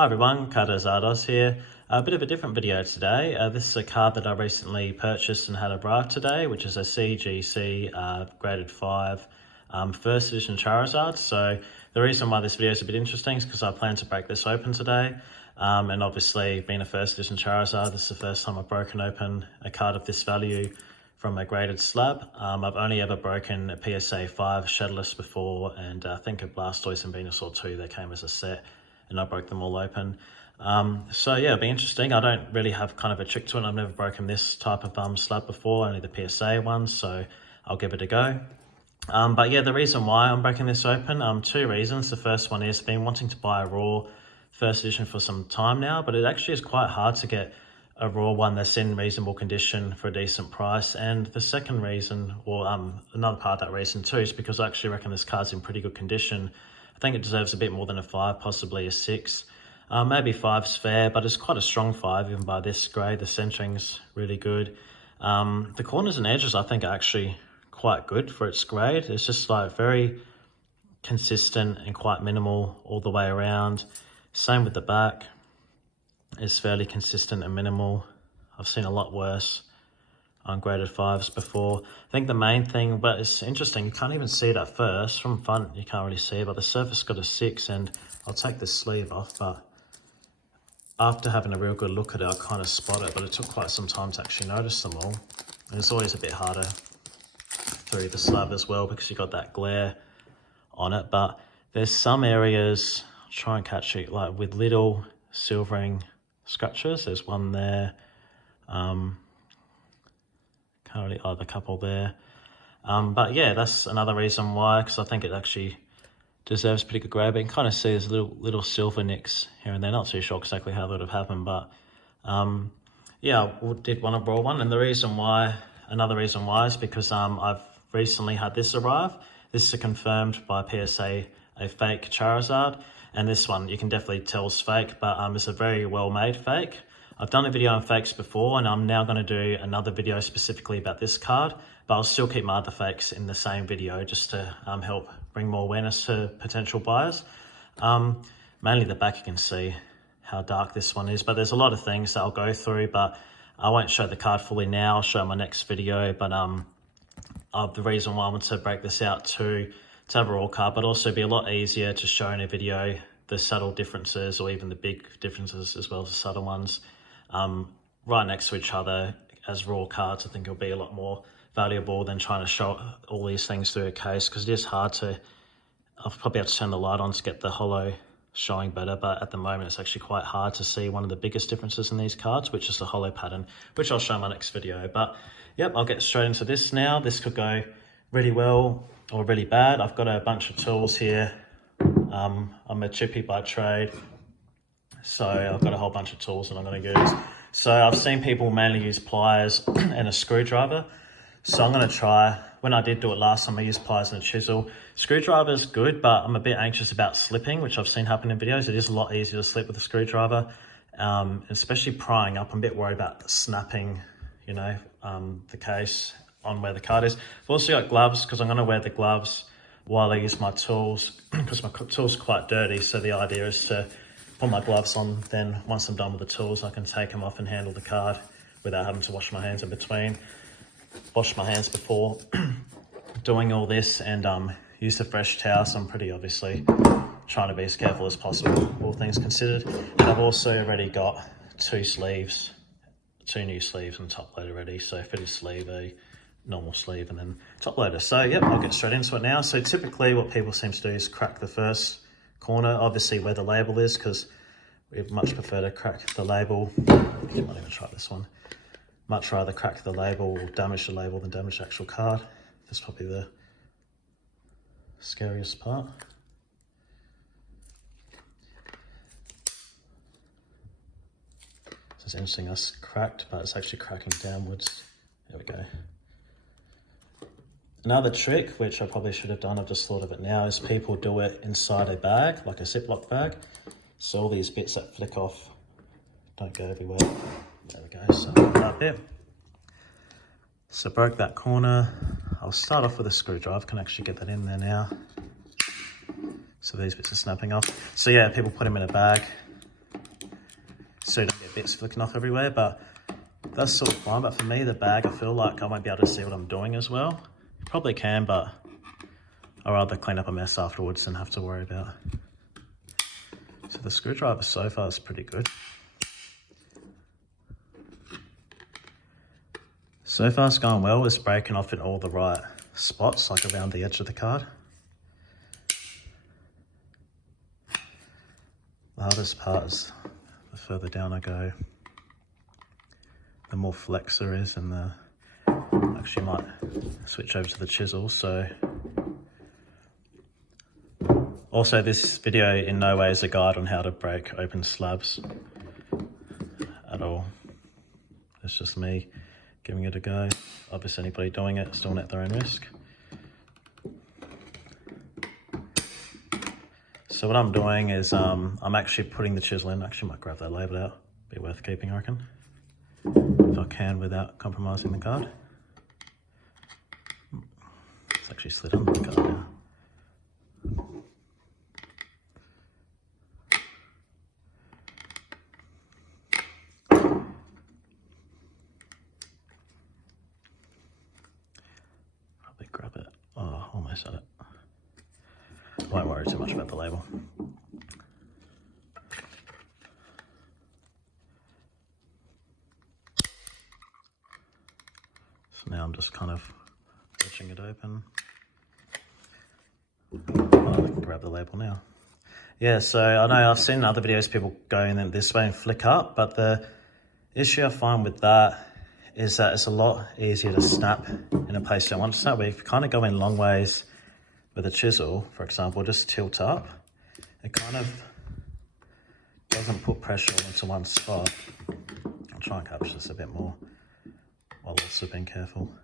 Hi everyone, Zard here. A bit of a different video today. This is a card that I recently purchased and had arrived today, which is a CGC graded 5 first edition Charizard. So the reason why this video is a bit interesting is because I plan to break this open today. And obviously being a first edition Charizard, this is the first time I've broken open a card of this value from a graded slab. I've only ever broken a PSA 5 Shadowless before, and I think a Blastoise and Venusaur 2, they came as a set, and I broke them all open. So yeah, it'll be interesting. I don't really have kind of a trick to it. I've never broken this type of slab before, only the PSA one, so I'll give it a go. But yeah, the reason why I'm breaking this open, two reasons. The first one is I've been wanting to buy a raw first edition for some time now, but it actually is quite hard to get a raw one that's in reasonable condition for a decent price. And the second reason, or another part of that reason too, is because I actually reckon this card's in pretty good condition. I think it deserves a bit more than a 5, possibly a 6. Maybe 5's fair, but it's quite a strong 5 even by this grade. The centering's really good. The corners and edges I think are actually quite good for its grade. It's just like very consistent and quite minimal all the way around. Same with the back. It's fairly consistent and minimal. I've seen a lot worse on graded 5s before. I think the main thing, but it's interesting, you can't even see it at first. From front, you can't really see it, but the surface got a 6, and I'll take the sleeve off, but after having a real good look at it, I kind of spot it, but it took quite some time to actually notice them all. And it's always a bit harder through the slab as well because you got that glare on it, but there's some areas, I'll try and catch it, like with little silvering scratches. There's one there. Can't really, the couple there. But yeah, that's another reason why, because I think it actually deserves pretty good grade. But you can kind of see there's little silver nicks here and there. Not too sure exactly how that would have happened, but yeah, I did want to raw one. And the reason why, another reason why, is because I've recently had this arrive. This is a confirmed by PSA, a fake Charizard. And this one, you can definitely tell is fake, but it's a very well-made fake. I've done a video on fakes before, and I'm now going to do another video specifically about this card, but I'll still keep my other fakes in the same video just to help bring more awareness to potential buyers. Mainly the back, you can see how dark this one is, but there's a lot of things that I'll go through, but I won't show the card fully now. I'll show my next video, but the reason why I want to break this out to have a raw card, but also be a lot easier to show in a video the subtle differences, or even the big differences as well as the subtle ones, right next to each other as raw cards. I think it'll be a lot more valuable than trying to show all these things through a case, because it is hard to, I'll probably have to turn the light on to get the holo showing better, but at the moment it's actually quite hard to see one of the biggest differences in these cards, which is the holo pattern, which I'll show in my next video. But yep, I'll get straight into this now. This could go really well or really bad. I've got a bunch of tools here. I'm a chippy by trade, so I've got a whole bunch of tools that I'm going to use. So I've seen people mainly use pliers and a screwdriver. So I'm going to try, when I did do it last time, I used pliers and a chisel. Screwdriver's good, but I'm a bit anxious about slipping, which I've seen happen in videos. It is a lot easier to slip with a screwdriver, especially prying up. I'm a bit worried about snapping, you know, the case on where the card is. I've also got gloves, because I'm going to wear the gloves while I use my tools, because my tools are quite dirty. So the idea is to put my gloves on, then once I'm done with the tools, I can take them off and handle the card without having to wash my hands in between. Wash my hands before doing all this, and use a fresh towel. So I'm pretty obviously trying to be as careful as possible, all things considered. And I've also already got two new sleeves and top loader ready. So fitted sleeve, a normal sleeve, and then top loader. So yep, I'll get straight into it now. So typically what people seem to do is crack the first corner, obviously where the label is, because we much prefer to crack the label. I might even try this one. Much rather crack the label or damage the label than damage the actual card. That's probably the scariest part. So it's interesting, that's cracked, but it's actually cracking downwards. There we go. Another trick, which I probably should have done, I've just thought of it now, is people do it inside a bag, like a Ziploc bag. So all these bits that flick off don't go everywhere. There we go, so up here. So broke that corner. I'll start off with a screwdriver, can actually get that in there now. So these bits are snapping off. So yeah, people put them in a bag. so you don't get bits flicking off everywhere, but that's sort of fine. But for me, the bag, I feel like I won't be able to see what I'm doing as well. You probably can, but I'd rather clean up a mess afterwards than have to worry about it. So the screwdriver so far is pretty good. So far it's going well. It's breaking off in all the right spots, like around the edge of the card. The hardest part is the further down I go, the more flex there is, and the actually might switch over to the chisel. So also, this video in no way is a guide on how to break open slabs at all. It's just me giving it a go. Obviously, anybody doing it is doing it at their own risk. So what I'm doing is I'm actually putting the chisel in. Actually, might grab that label out. Be worth keeping, I reckon, if I can without compromising the card. It's actually slid under the card now. Grab it. Oh, almost had it. Won't worry too much about the label. So now I'm just kind of pushing it open. Oh, I can grab the label now. Yeah, so I know I've seen in other videos people going in this way and flick up, but the issue I find with that is that it's a lot easier to snap in a place you don't want to snap. But if you kind of go in long ways with a chisel, for example, just tilt up, it kind of doesn't put pressure into one spot. I'll try and capture this a bit more while also being careful.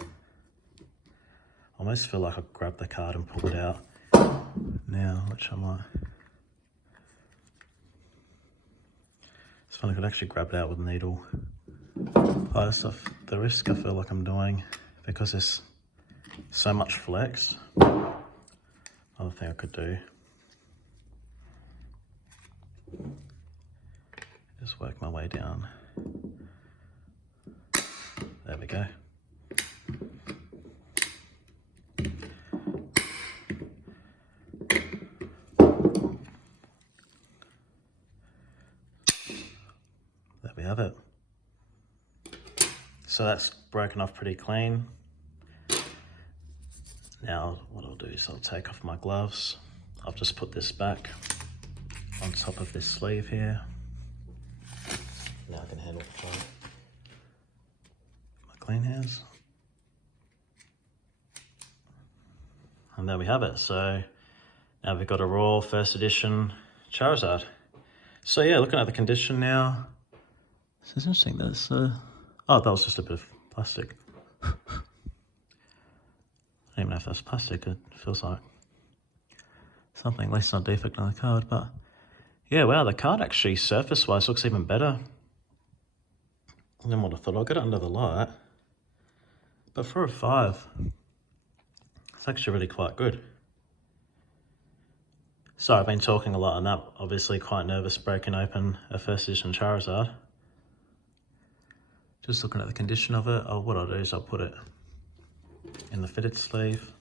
I almost feel like I've grabbed the card and pulled it out now, which I might. It's funny, I could actually grab it out with a needle. Oh, the risk I feel like I'm doing, because there's so much flex, another thing I could do is work my way down. There we go. There we have it. So that's broken off pretty clean. Now what I'll do is I'll take off my gloves. I'll just put this back on top of this sleeve here. Now I can handle the front. My clean hands. And there we have it. So now we've got a raw first edition Charizard. So yeah, looking at the condition now, it's interesting. There's oh, that was just a bit of plastic. I don't even know if that's plastic. It feels like something, at least not a defect on the card. But yeah, wow, the card actually surface-wise looks even better than what I thought. I'll get it under the light, but for a 5, it's actually really quite good. So I've been talking a lot on that. Obviously, quite nervous breaking open a first edition Charizard. Just looking at the condition of it, what I'll do is I'll put it in the fitted sleeve.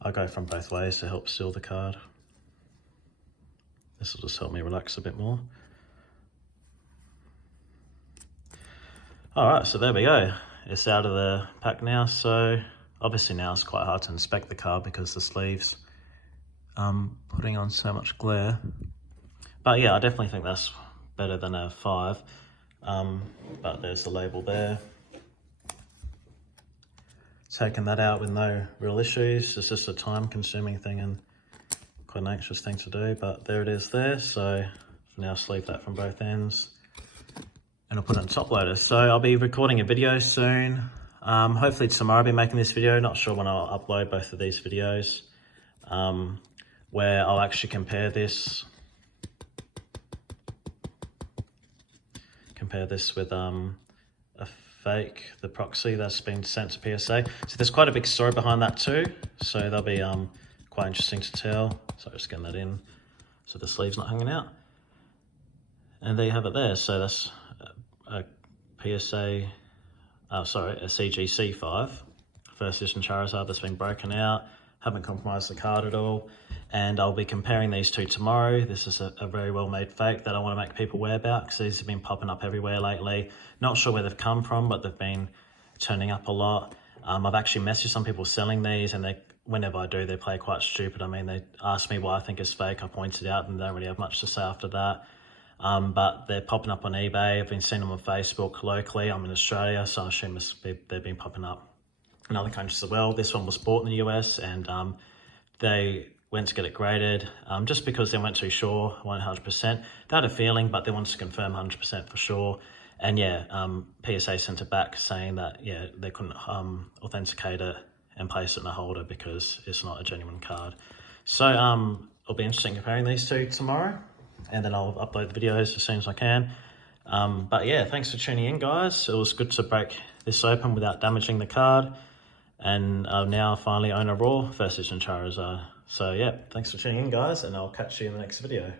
I go from both ways to help seal the card. This will just help me relax a bit more. All right, so there we go. It's out of the pack now. So obviously now it's quite hard to inspect the card because the sleeves putting on so much glare. But yeah, I definitely think that's better than a 5. But there's the label there. Taking that out with no real issues. It's just a time consuming thing and quite an anxious thing to do, but there it is there. So now sleeve that from both ends and I'll put it on top loader. So I'll be recording a video soon. Hopefully tomorrow I'll be making this video. Not sure when I'll upload both of these videos, where I'll actually compare this with a fake, the proxy that's been sent to PSA. So there's quite a big story behind that too. So that'll be quite interesting to tell. So just getting that in so the sleeve's not hanging out. And there you have it there. So that's a PSA, a CGC5 first edition Charizard that's been broken out. Haven't compromised the card at all. And I'll be comparing these two tomorrow. This is a very well made fake that I want to make people aware about, because these have been popping up everywhere lately. Not sure where they've come from, but they've been turning up a lot. I've actually messaged some people selling these, and whenever I do, they play quite stupid. I mean, they ask me why I think it's fake. I pointed out and they don't really have much to say after that. But they're popping up on eBay. I've been seeing them on Facebook locally. I'm in Australia, so I assume they've been popping up in other countries as well. This one was bought in the US, and they went to get it graded just because they weren't too sure, 100%. They had a feeling, but they wanted to confirm 100% for sure. And yeah, PSA sent it back saying that, yeah, they couldn't authenticate it and place it in a holder because it's not a genuine card. So it'll be interesting comparing these two tomorrow, and then I'll upload the videos as soon as I can. But yeah, thanks for tuning in, guys. It was good to break this open without damaging the card. And now finally own a raw first edition Charizard. So yeah, thanks for tuning in, guys, and I'll catch you in the next video.